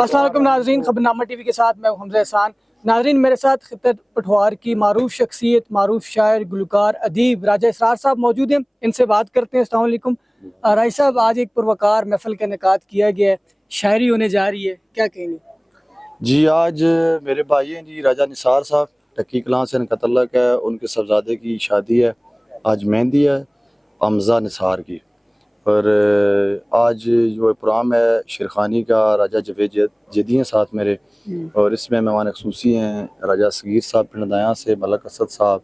السلام علیکم ناظرین، خبرنامہ ٹی وی کے ساتھ میں حمزہ احسان۔ ناظرین، میرے ساتھ خطہ پٹھوار کی معروف شخصیت، معروف شاعر، گلوکار، ادیب راجہ اسرار صاحب موجود ہیں، ان سے بات کرتے ہیں۔ السلام علیکم راجہ صاحب، آج ایک پروقار محفل کا انعقاد کیا گیا ہے، شاعری ہونے جا رہی ہے، کیا کہیں گے؟ جی آج میرے بھائی ہیں جی راجہ نثار صاحب ٹکی کلاں سے انقطع اللہ کا ہے، ان کے صاحبزادے کی شادی ہے، آج مہندی ہے حمزہ نثار کی، اور آج جو پروگرام ہے شیرخانی کا، راجہ جاوید جدی ہیں ساتھ میرے، اور اس میں مہمان خصوصی ہیں راجہ صغیر صاحب پنڈ دایاں سے، ملک اسد صاحب،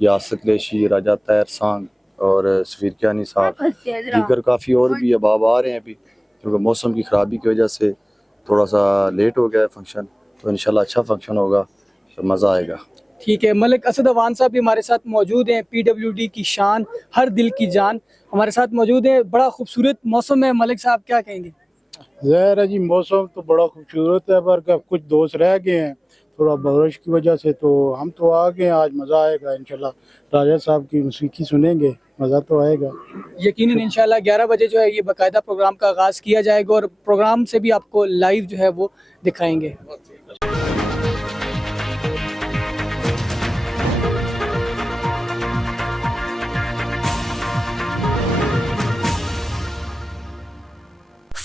یاسر قریشی، راجہ طاہر سانگ اور سفیر کیانی صاحب، دیگر کافی اور بھی اباب آ رہے ہیں ابھی، کیونکہ موسم کی خرابی کی وجہ سے تھوڑا سا لیٹ ہو گیا ہے فنکشن، تو انشاءاللہ اچھا فنکشن ہوگا، مزہ آئے گا۔ ٹھیک ہے، ملک اسد اوان صاحب بھی ہمارے ساتھ موجود ہیں، پی ڈبلیو ڈی کی شان، ہر دل کی جان، ہمارے ساتھ موجود ہیں۔ بڑا خوبصورت موسم ہے، ملک صاحب کیا کہیں گے؟ ظاہر ہے جی، موسم تو بڑا خوبصورت ہے، پر کچھ دوست رہ گئے ہیں تھوڑا بارش کی وجہ سے، تو ہم تو آ گئے ہیں، آج مزہ آئے گا انشاءاللہ۔ راجہ صاحب کی موسیقی سنیں گے، مزہ تو آئے گا یقیناً انشاءاللہ 11 بجے جو ہے یہ باقاعدہ پروگرام کا آغاز کیا جائے گا، اور پروگرام سے بھی آپ کو لائیو جو ہے وہ دکھائیں گے۔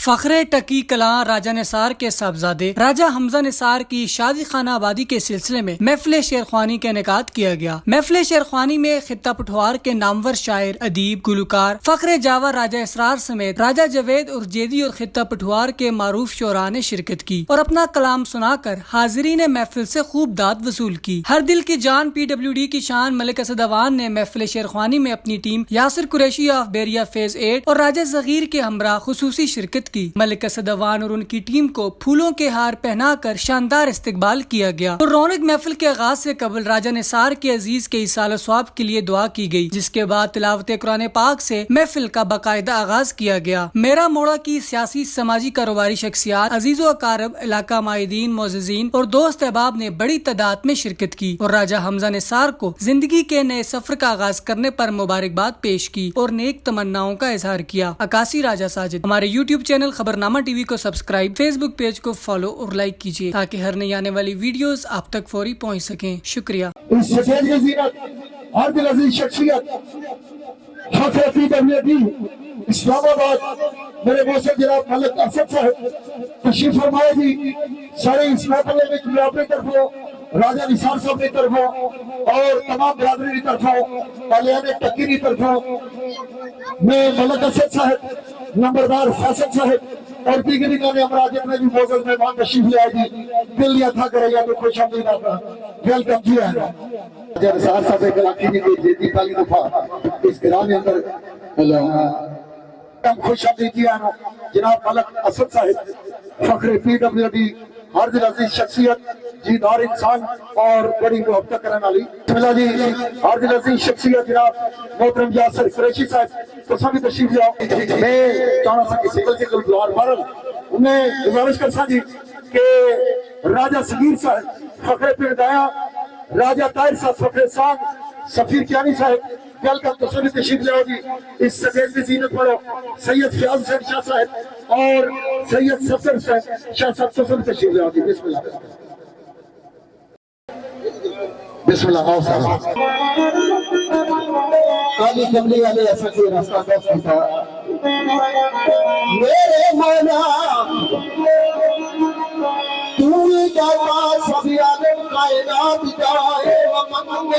فخر ٹکی کلاں راجہ نثار کے صاحبزادے راجہ حمزہ نثار کی شادی خانہ آبادی کے سلسلے میں محفل شیرخوانی کا انعقاد کیا گیا۔ محفل شیرخوانی میں خطہ پٹھوار کے نامور شاعر، ادیب، گلوکار فخر جاوا راجہ اسرار سمیت راجہ جاوید اور جیدی اور خطہ پٹھوار کے معروف شعراء نے شرکت کی اور اپنا کلام سنا کر حاضرین محفل سے خوب داد وصول کی۔ ہر دل کی جان پی ڈبلیو ڈی کی شان ملک اسد اوان نے محفل شیرخوانی میں اپنی ٹیم یاسر قریشی آف بیریا فیز 8 اور راجہ صغیر کے ہمراہ خصوصی شرکت کی۔ ملک اسد اوان اور ان کی ٹیم کو پھولوں کے ہار پہنا کر شاندار استقبال کیا گیا اور رونق محفل کے آغاز سے قبل راجہ نثار کے عزیز کے ایصال ثواب کے لیے دعا کی گئی، جس کے بعد تلاوت قرآن پاک سے محفل کا باقاعدہ آغاز کیا گیا۔ میرا موڑا کی سیاسی، سماجی، کاروباری شخصیات، عزیز و اقارب، علاقہ مائدین، معززین اور دوست احباب نے بڑی تعداد میں شرکت کی اور راجہ حمزہ نثار کو زندگی کے نئے سفر کا آغاز کرنے پر مبارکباد پیش کی اور نیک تمناؤں کا اظہار کیا۔ عکاسی راجہ ساجد۔ ہمارے یوٹیوب چینل خبرنامہ ٹی وی کو سبسکرائب، فیس بک پیج کو فالو اور لائک کیجیے تاکہ ہر نئی آنے والی ویڈیوز آپ تک فوری پہنچ سکیں۔ شکریہ۔ اس سٹیج کی زینت ہر دل عزیز شخصیت فخر پی ڈبلیو ڈی اسلام آباد میرے محسن جناب ملک اسد صاحب تشریف فرمائے جی۔ سارے اس محفل میں میں اپنی طرفوں، راجہ نثار صاحب کی طرفوں اور تمام برادری کی طرفوں، اہلیان ٹکی کی طرفوں میں ملک اسد صاحب، نمبردار فیصل صاحب اور دیگر گانے امراض اپنے بھی موجود مہمان تشریف لے آئے جی۔ دل یا تھا کرے یا تو خوش آمدید آپ کا ویلکم جی ہے۔ راجہ نثار صاحب ایک علاقی جی کو جیتی پہلی دفعہ اس گراہ میں اندر خوش آمدید جی ہے جناب ملک اسد صاحب فخر پی ڈبلیو ڈی ہر دل عزیز شخصیت، جی دار انسان اور بڑی محبت کرنے والی بسم اللہ جی۔ ہر دل عزیز شخصیت جناب محترم یاسر قریشی صاحب تو سبھی تشریف لے آؤ۔ میں چاہنا سا کہ سیکل سے کل بلوار بارل انہیں گزارش کر سا جی کہ راجہ صغیر صاحب فخر پنڈ دایاں، راجہ طاہر صاحب فخر سانگ، سفیر کیانی صاحب ویلکم تو سبھی تشریف لے آؤ جی۔ اس سٹیج کی زینت پڑھو سید فیاض حسین شاہ صاحب اور سید سفر شاہ صاحب تو سبھی تشریف لے آؤ جی۔ بسم اللہ بسم اللہ آؤ صاحب۔ کالی کملی والے ایسا کوئی راستہ دوست ہوتا میرے مولا تو ہی جاتا سبھی عالم کائنات جائے ومن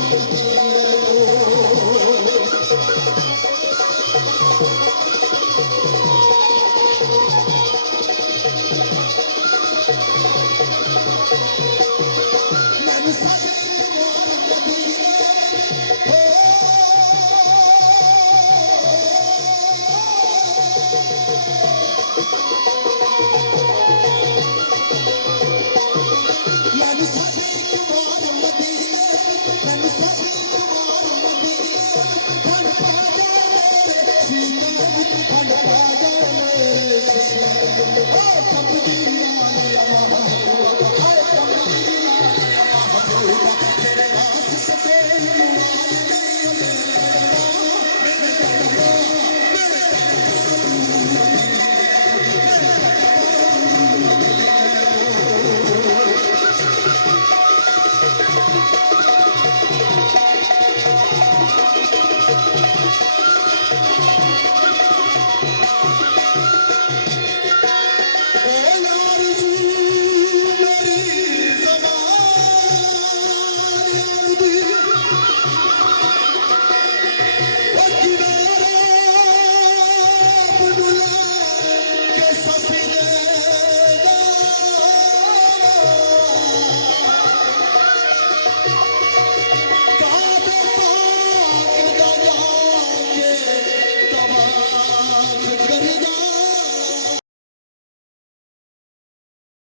Thank you.